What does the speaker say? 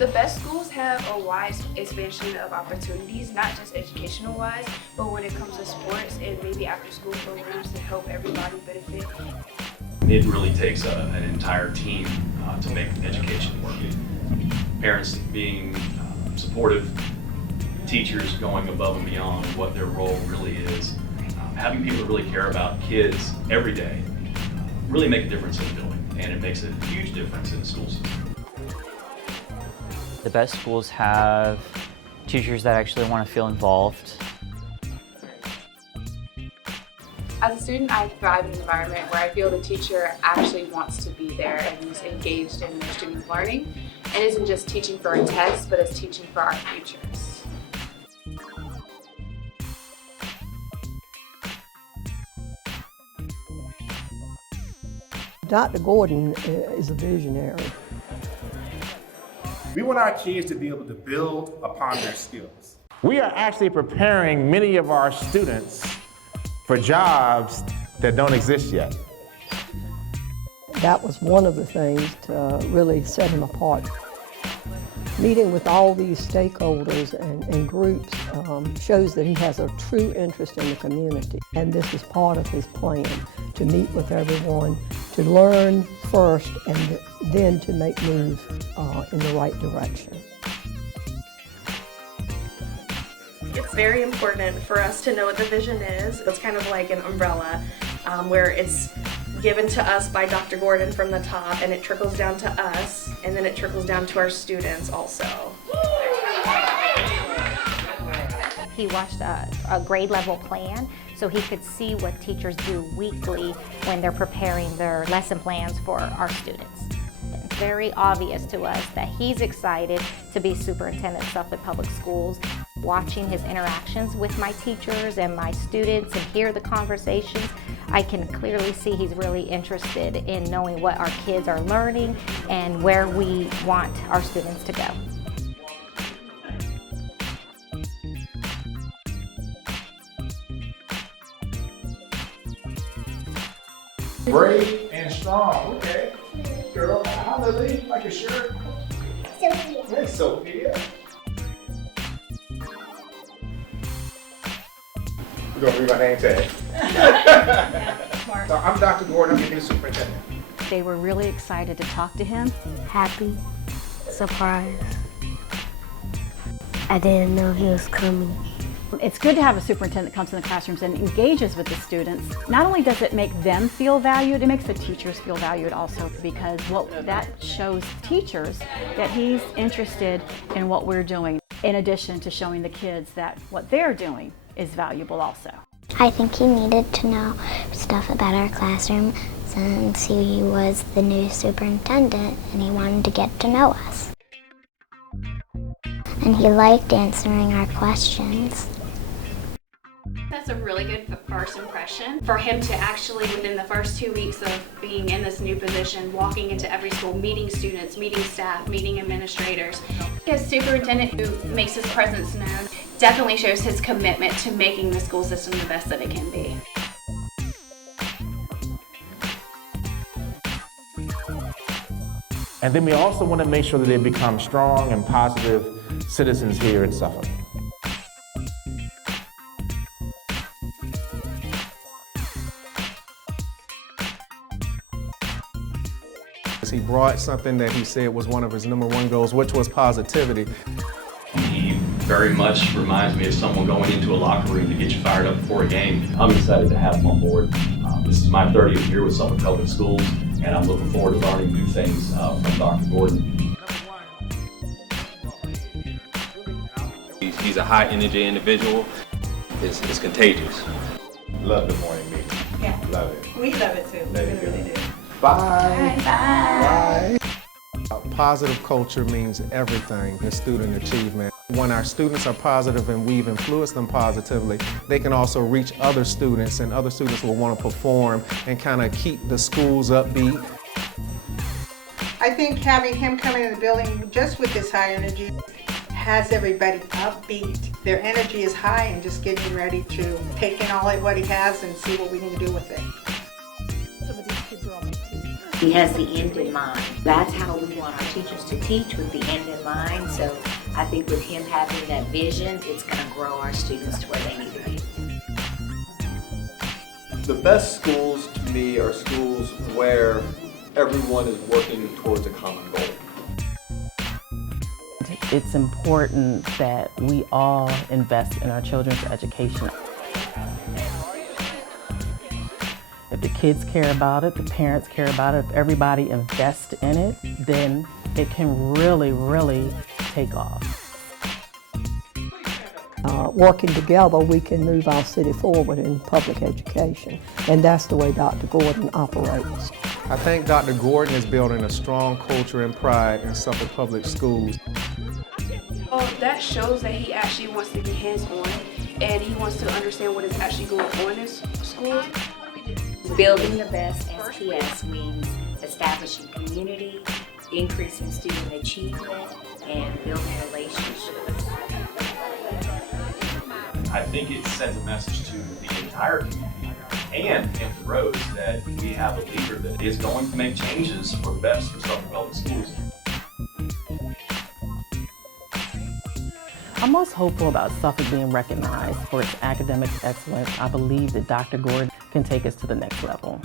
The best schools have a wide expansion of opportunities, not just educational wise, but when it comes to sports and maybe after school programs to help everybody benefit. It really takes an entire team to make education work. Parents being supportive, teachers going above and beyond what their role really is, having people that really care about kids every day really make a difference in the building, and it makes a huge difference in the school system. The best schools have teachers that actually want to feel involved. As a student, I thrive in an environment where I feel the teacher actually wants to be there and is engaged in their students' learning, and isn't just teaching for a test, but is teaching for our futures. Dr. Gordon is a visionary. We want our kids to be able to build upon their skills. We are actually preparing many of our students for jobs that don't exist yet. That was one of the things to really set him apart. Meeting with all these stakeholders and groups shows that he has a true interest in the community. And this is part of his plan, to meet with everyone, to learn first, and then to make moves in the right direction. It's very important for us to know what the vision is. It's kind of like an umbrella where it's given to us by Dr. Gordon from the top, and it trickles down to us, and then it trickles down to our students also. He watched a grade level plan so he could see what teachers do weekly when they're preparing their lesson plans for our students. It's very obvious to us that he's excited to be superintendent of Suffolk Public Schools. Watching his interactions with my teachers and my students and hear the conversations, I can clearly see he's really interested in knowing what our kids are learning and where we want our students to go. Brave and strong, okay. Girl, how Lily? Like a shirt? Sophia. Hey, Sophia. We're gonna read my name tag. So I'm Dr. Gordon, I'm your new superintendent. They were really excited to talk to him. Happy, surprised. I didn't know he was coming. It's good to have a superintendent that comes in the classrooms and engages with the students. Not only does it make them feel valued, it makes the teachers feel valued also, because that shows teachers that he's interested in what we're doing, in addition to showing the kids that what they're doing is valuable also. I think he needed to know stuff about our classroom since he was the new superintendent and he wanted to get to know us. And he liked answering our questions. That's a really good first impression for him to actually, within the first 2 weeks of being in this new position, walking into every school, meeting students, meeting staff, meeting administrators. As superintendent who makes his presence known, definitely shows his commitment to making the school system the best that it can be. And then we also want to make sure that they become strong and positive citizens here in Suffolk. He brought something that he said was one of his #1 goals, which was positivity. He very much reminds me of someone going into a locker room to get you fired up before a game. I'm excited to have him on board. This is my 30th year with Suffolk Public Schools, and I'm looking forward to learning new things from Dr. Gordon. He's a high energy individual. It's contagious. Love the morning meeting. Yeah. Love it. We love it too. We really do. Bye. Bye. Bye. Positive culture means everything in student achievement. When our students are positive and we've influenced them positively, they can also reach other students, and other students will want to perform and kind of keep the schools upbeat. I think having him come in the building just with this high energy has everybody upbeat. Their energy is high and just getting ready to take in all what he has and see what we can do with it. Some of these kids are on my team. He has the end in mind. That's how we want our teachers to teach, with the end in mind. So I think with him having that vision, it's going to grow our students to where they need to be. The best schools to me are schools where everyone is working towards a common goal. It's important that we all invest in our children's education. If the kids care about it, the parents care about it, if everybody invests in it, then it can really, really take off. Working together, we can move our city forward in public education, and that's the way Dr. Gordon operates. I think Dr. Gordon is building a strong culture and pride in Suffolk Public Schools. Well, that shows that he actually wants to be hands-on, and he wants to understand what is actually going on in schools. Building the best SPS means establishing community, increasing student achievement, and building relationships. I think it sends a message to the entire community and Hampton Roads that we have a leader that is going to make changes for the best for Suffolk Public Schools. I'm most hopeful about Suffolk being recognized for its academic excellence. I believe that Dr. Gordon can take us to the next level.